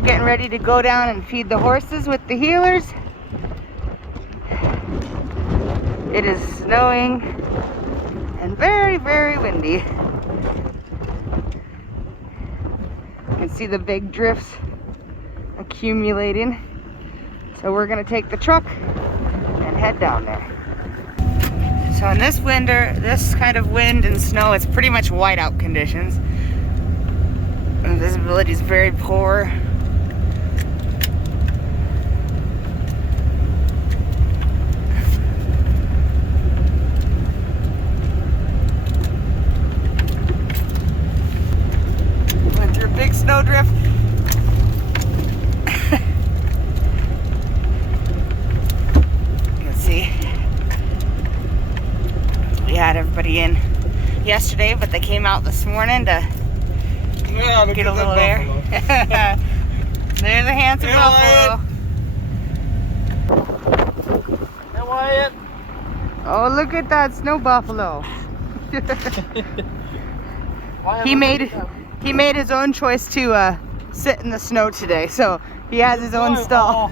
are getting ready to go down and feed the horses with the healers. It is snowing and very, very windy. You can see the big drifts accumulating. So we're gonna take the truck and head down there. So in this winter, this kind of wind and snow, it's pretty much whiteout conditions. And visibility is very poor. Went through a big snowdrift. You can see we had everybody in yesterday, but they came out this morning to get a little air. There's a handsome buffalo. Hey, Wyatt. Oh, look at that snow buffalo. He made his own choice to sit in the snow today, so he has his own stall.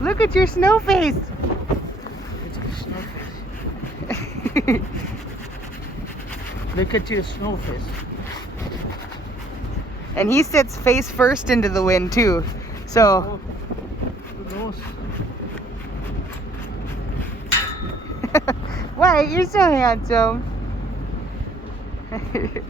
Look at your snow face. Look at your snow face. And he sits face first into the wind too. So Wyatt, you're so handsome. There's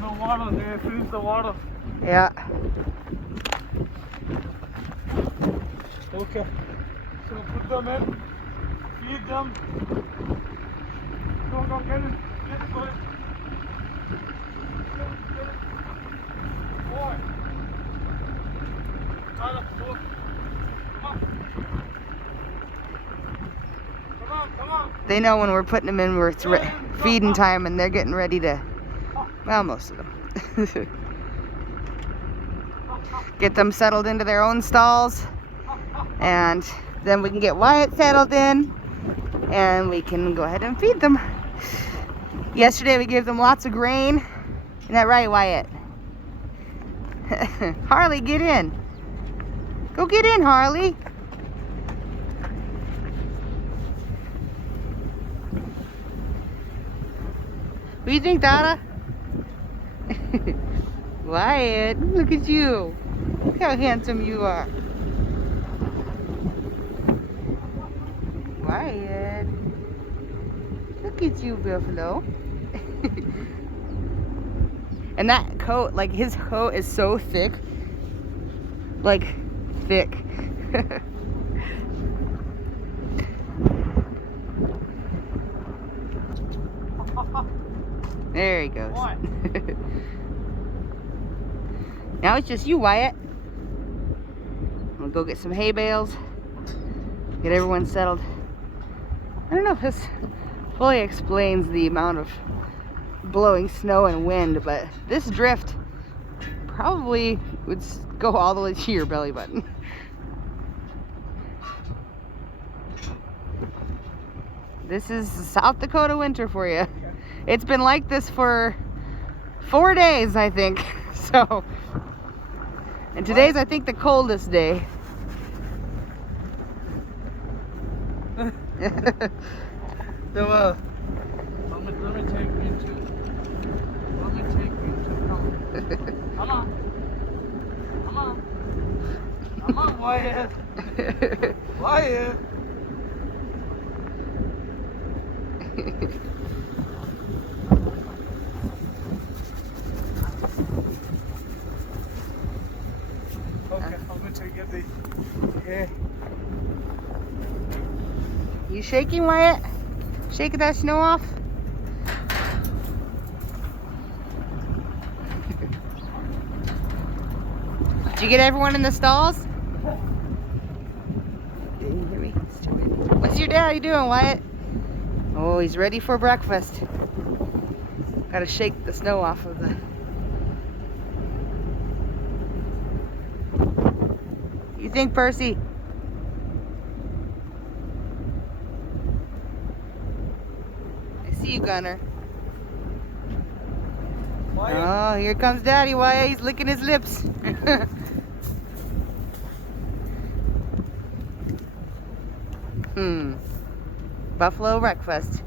no water there. Who's the water? Yeah. Okay. So put them in. Feed them. Go, get it. Get it, boy. Get it. Boy. Come on. They know when we're putting them in where it's feeding time, and they're getting ready to, well, most of them. Get them settled into their own stalls, and then we can get Wyatt settled in, and we can go ahead and feed them. Yesterday we gave them lots of grain. Isn't that right, Wyatt? Harley, get in. Go get in, Harley. What do you think, Dada? Wyatt, look at you. Look how handsome you are. Wyatt. Look at you, Buffalo. And that coat, like his coat is so thick. Like, thick. There he goes. Now it's just you, Wyatt. We'll go get some hay bales. Get everyone settled. I don't know if this fully explains the amount of blowing snow and wind, but this drift probably would go all the way to your belly button. This is South Dakota winter for you. It's been like this for 4 days, I think. So, and today's, I think, the coldest day. So, let me take you to. Come on, Wyatt. Wyatt. Okay, I'm going to get the. Yeah. You shaking, Wyatt? Shaking that snow off? Did you get everyone in the stalls? Did you hear me? It's too windy. What's your daddy doing, Wyatt? Oh, he's ready for breakfast. Gotta shake the snow off of the... You think, Percy? I see you, Gunner. Wyatt. Oh, here comes Daddy Wyatt. He's licking his lips. Buffalo breakfast.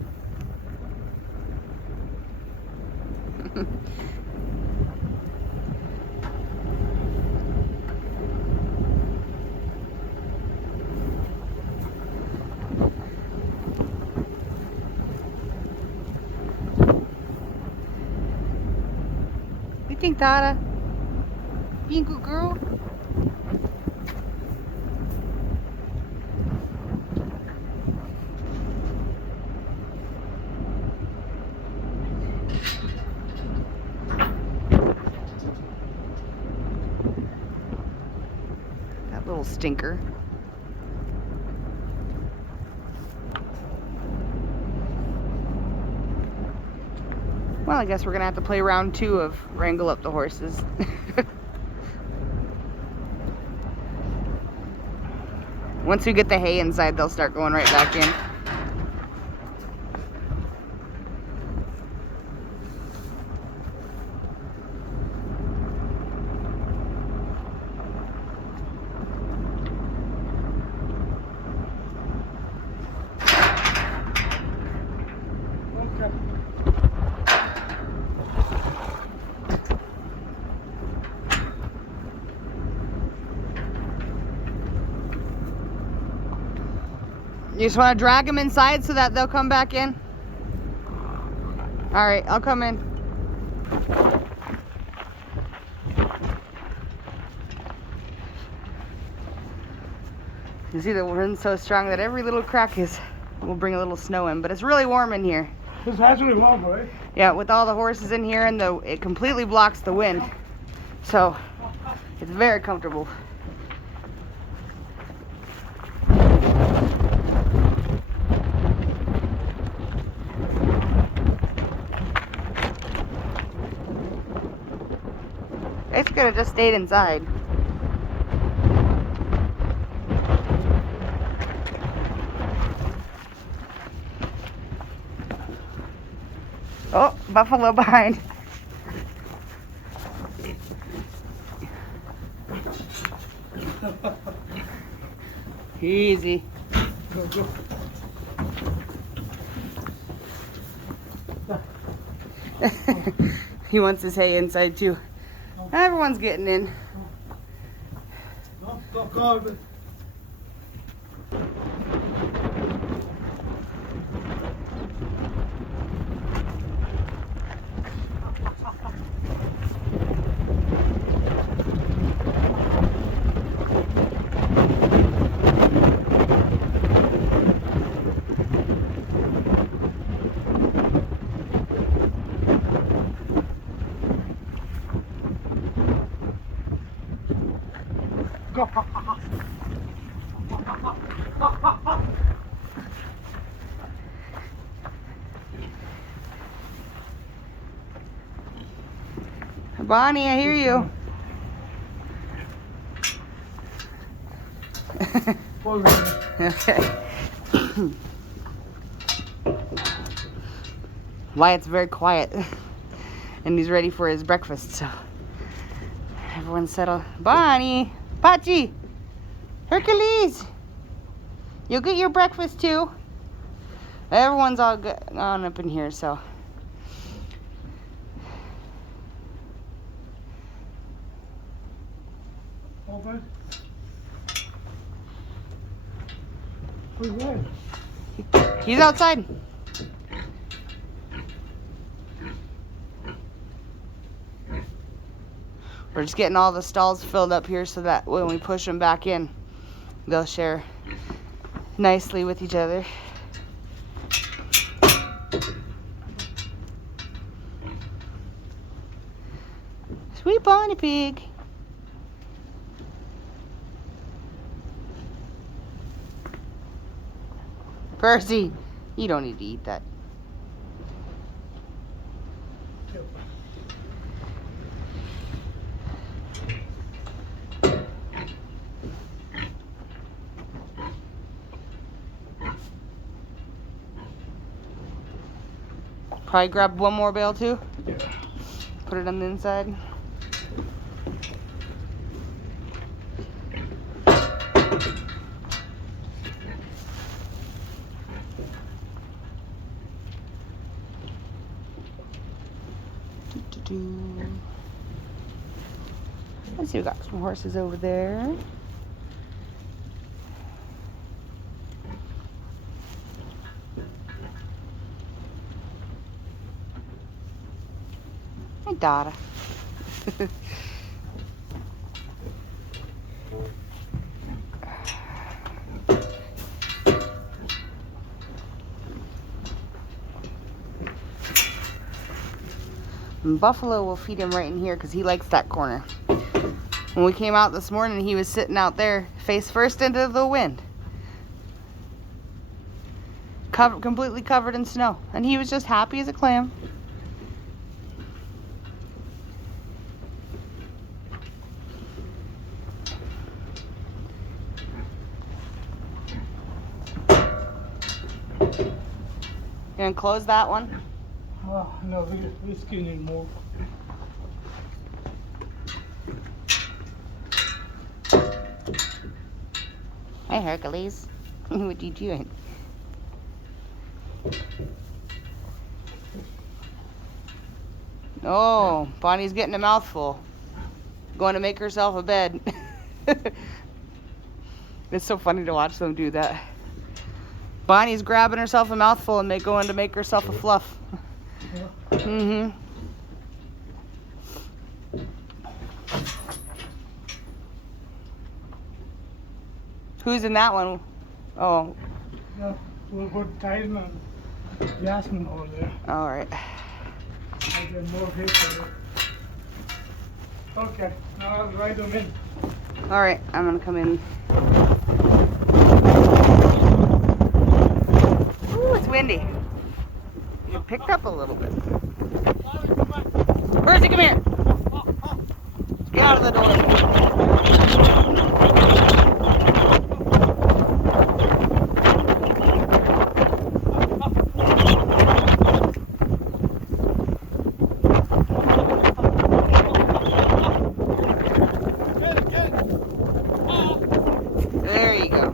You think, Tara? Being a good girl? That little stinker. Well, I guess we're gonna have to play round 2 of wrangle up the horses. Once we get the hay inside, they'll start going right back in. Okay. You just want to drag them inside so that they'll come back in? All right, I'll come in. You see the wind's so strong that every little crack will bring a little snow in, but it's really warm in here. It's actually warm, right? Yeah, with all the horses in here and it completely blocks the wind. So it's very comfortable. It's could have just stayed inside. Oh, buffalo behind. Easy. Go, go. He wants his hay inside too. Everyone's getting in. No, go, go. Bonnie, I hear you. Okay. Wyatt's very quiet and he's ready for his breakfast, so everyone's settled. Bonnie, Pachi, Hercules, you'll get your breakfast too. Everyone's all gone up in here, so. Open. Where's that? He's outside. We're just getting all the stalls filled up here so that when we push them back in, they'll share nicely with each other. Sweet Bonnie Pig. Percy, you don't need to eat that. Probably grab one more bale too. Yeah. Put it on the inside. Let's see, we got some horses over there. Hey, Dada. And Buffalo will feed him right in here because he likes that corner. When we came out this morning, he was sitting out there face first into the wind. Completely covered in snow. And he was just happy as a clam. You gonna close that one? Oh, no, we still need more. Hey, Hercules. What you doing? Oh, Bonnie's getting a mouthful. Going to make herself a bed. It's so funny to watch them do that. Bonnie's grabbing herself a mouthful and going to make herself a fluff. Mm-hmm. Who's in that one? Oh. Yeah, we'll put Titan and Jasmine over there. All right. I get more hay for it. Okay, now I'll ride them in. All right, I'm gonna come in. Ooh, it's windy. It picked up a little bit. Percy, come here. Get out of the door. There you go.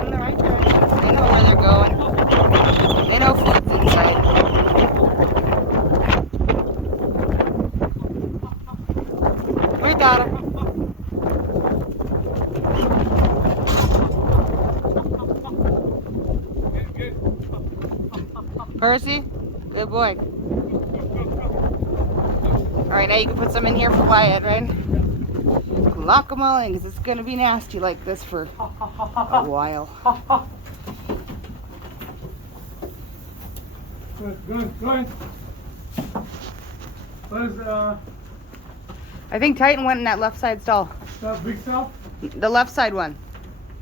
In the right direction. They know where they're going. They know food's inside. Here, Dada. Percy, good boy. Alright, now you can put some in here for Wyatt, right? Lock them all in because it's going to be nasty like this for a while. Good. Where's I think Titan went in that left side stall. the big stuff? The left side one.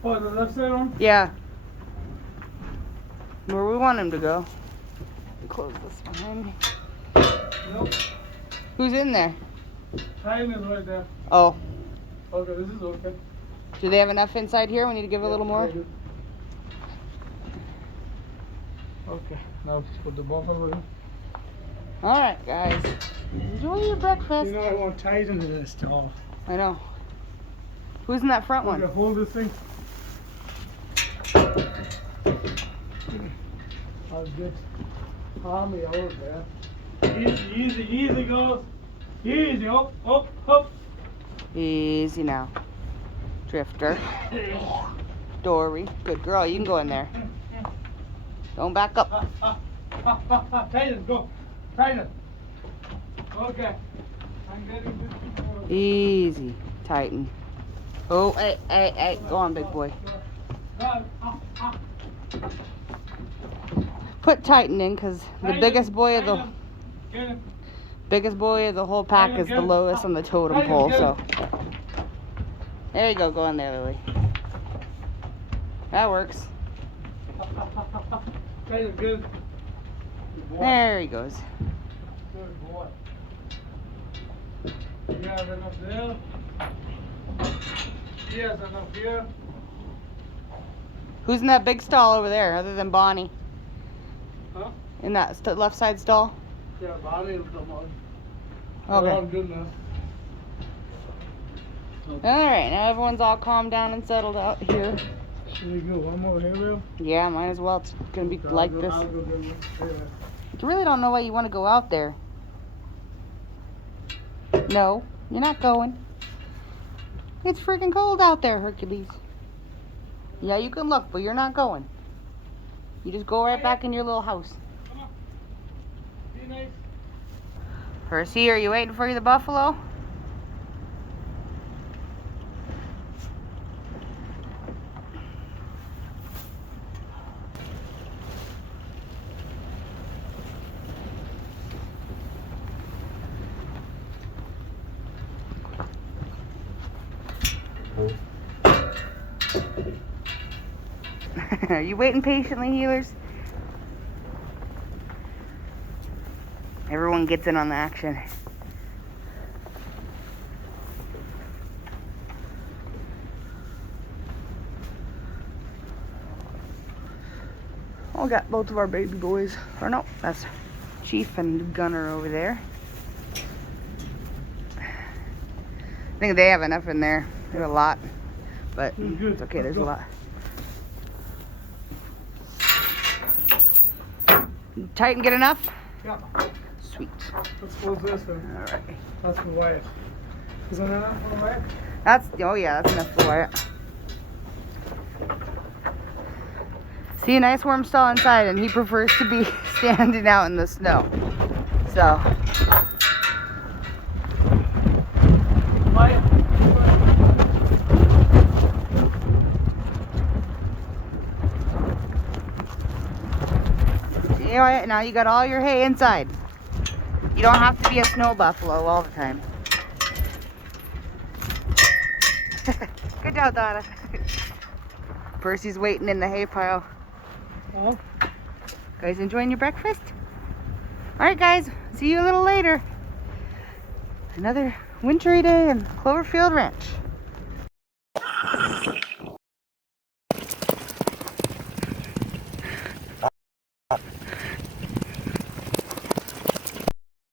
Oh, the left side one? Yeah. Where we want him to go. Close this behind me. Nope. Who's in there? Titan is right there. Oh. Okay, this is okay. Do they have enough inside here? We need to give a little more? They do. Okay, now just put the buffalo in. Alright, guys. Enjoy your breakfast. You know I want Titan in this stall. I know. Who's in that front Okay, one? hold this thing. I'll get Tommy over there. Easy goes. Easy, up. Easy now. Drifter. Dory. Good girl. You can go in there. Don't back up. Titan, go. Titan. Okay. I'm getting this before. Easy. Titan. Oh, hey. Go on, big boy. Put Titan in because the biggest boy of the whole pack is the lowest on the totem pole. So there you go. Go in there, Lily. That works. Good. There he goes. Good boy. You have enough there. He has enough here. Who's in that big stall over there other than Bonnie? Huh? In that left side stall? Yeah, Bonnie will come on. Okay. They're all good now. Alright, now everyone's all calmed down and settled out here. Should we go one more hay bale? Yeah, might as well. It's gonna be like this. I'll go get one. Yeah. You really don't know why you want to go out there. No, you're not going. It's freaking cold out there, Hercules. Yeah, you can look, but you're not going. You just go right back in your little house. Come on. Be nice. Percy, are you waiting for the buffalo? Are you waiting patiently, healers? Everyone gets in on the action. Oh, got both of our baby boys. Or no, that's Chief and Gunner over there. I think they have enough in there. There's a lot, but Good. it's okay. There's a lot. Tight and get enough? Yeah. Sweet. Let's close this one. All right. That's for Wyatt. Is that enough for Wyatt? That's, oh yeah, that's enough for Wyatt. See, a nice warm stall inside, and he prefers to be standing out in the snow. So, Wyatt. you know what? Now you got all your hay inside. You don't have to be a snow buffalo all the time. Good job, Donna. Percy's waiting in the hay pile. Oh. Guys enjoying your breakfast? Alright guys, see you a little later. Another wintry day in Cloverfield Ranch.